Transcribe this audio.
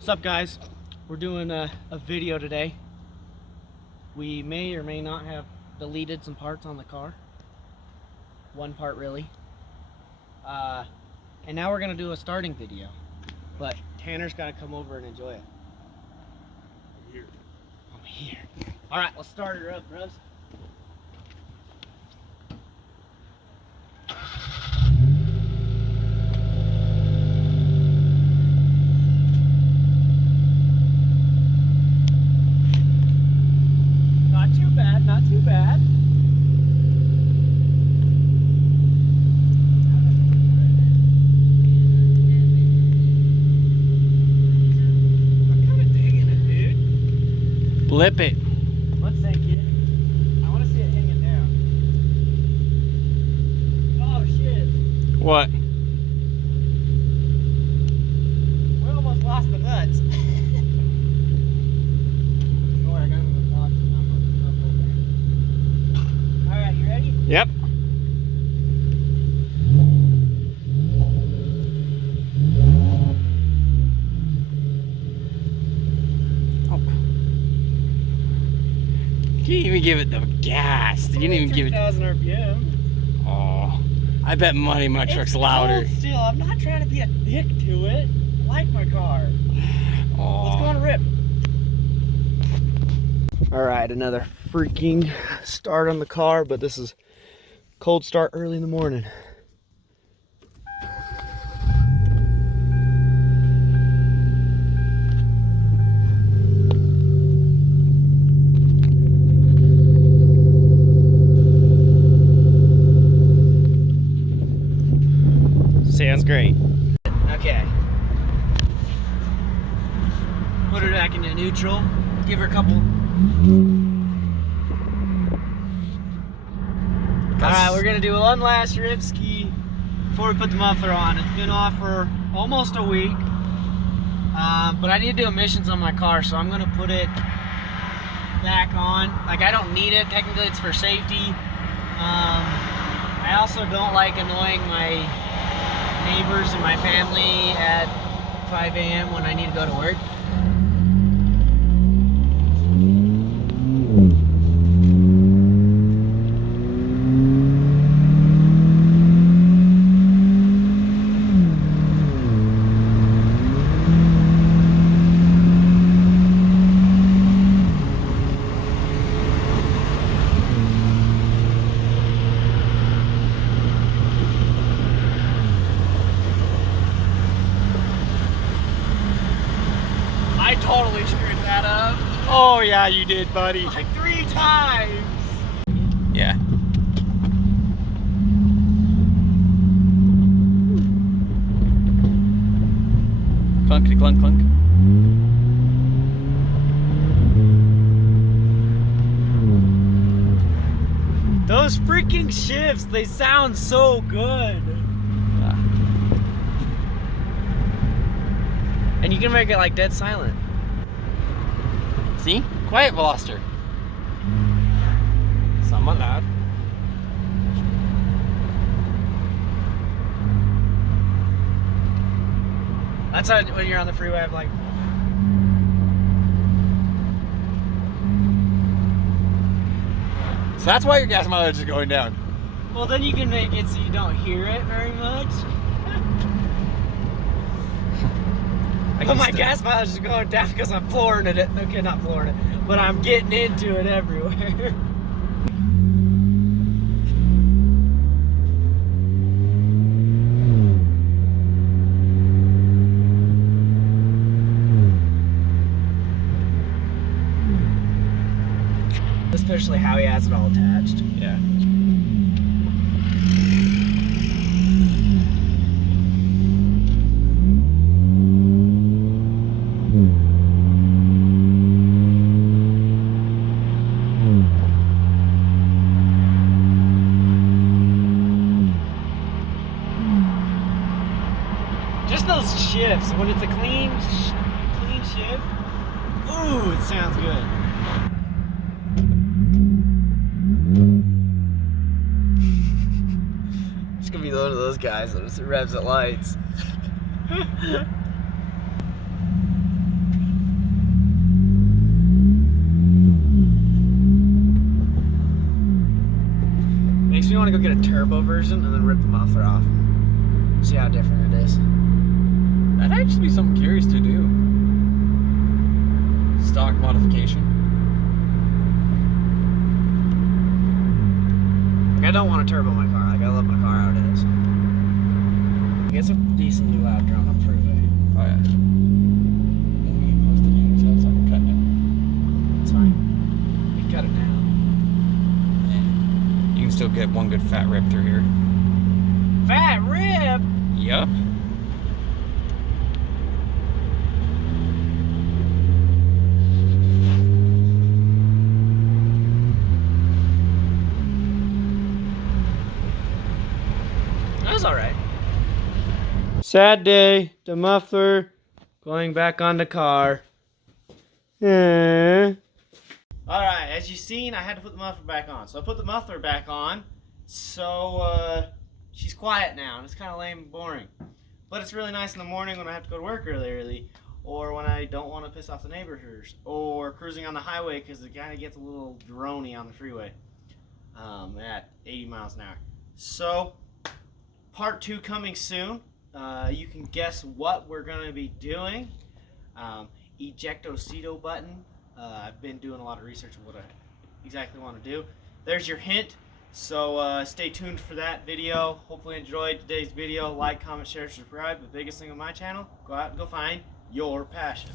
What's up, guys? We're doing a video today. We may or may not have deleted some parts on the car. One part really. And now we're gonna do a starting video. But Tanner's gotta come over and enjoy it. I'm here. Alright, let's start her up, bros. Not too bad. I'm kind of digging it, dude. Blip it. Let's say, kid. I want to see it hanging down. Oh, shit. What? We almost lost the nuts. Alright, you ready? Yep. Oh. You didn't even give it the gas. You didn't even give it 3,000 RPM. Oh. I bet money my truck's louder. Cold still, I'm not trying to be a dick to it. I like my car. Oh. Let's go on a rip. Alright, another freaking start on the car, but this is cold start early in the morning. Sounds great. Okay. Put her back into neutral. Give her a couple. Alright, we're gonna do one last rip ski before we put the muffler on. It's been off for almost a week. But I need to do emissions on my car, so I'm gonna put it back on. Like, I don't need it, technically it's for safety. I also don't like annoying my neighbors and my family at 5 a.m. when I need to go to work. I totally screwed that up. Oh yeah, you did, buddy. Like 3 times. Yeah. Clunkety clunk clunk. Those freaking shifts, they sound so good. And you can make it like dead silent. See? Quiet VELOSTER. Somewhat loud. That's how when you're on the freeway, I'm like. So that's why your gas mileage is going down. Well, then you can make it so you don't hear it very much. But my gas mileage is going down because I'm flooring it. Okay, not flooring it, but I'm getting into it everywhere. Especially how he has it all attached. Yeah. Just those shifts, when it's a clean shift, ooh, it sounds good. Just gonna be one of those guys that just revs at lights. want to go get a turbo version and then rip the muffler off. See how different it is. That'd actually be something curious to do. Stock modification. Like, I don't want to turbo my car. Like, I love my car how it is. It's a decently loud drone up freeway. Oh yeah. Then we can post it in, so it's like cut it. It's fine. We can cut it down. You can still get one good fat rip through here. Fat rip! Yup. That was alright. Sad day. The muffler going back on the car. Alright, as you've seen, I had to put the muffler back on. So I put the muffler back on. So she's quiet now, and it's kind of lame and boring. But it's really nice in the morning when I have to go to work really early, or when I don't want to piss off the neighbors, or cruising on the highway because it kind of gets a little droney on the freeway at 80 miles an hour. So, part 2 coming soon. You can guess what we're going to be doing. Ejectocito button. I've been doing a lot of research on what I exactly want to do. There's your hint. So stay tuned for that video. Hopefully enjoyed today's video. Like, comment, share, subscribe. The biggest thing on my channel, go out and go find your passion.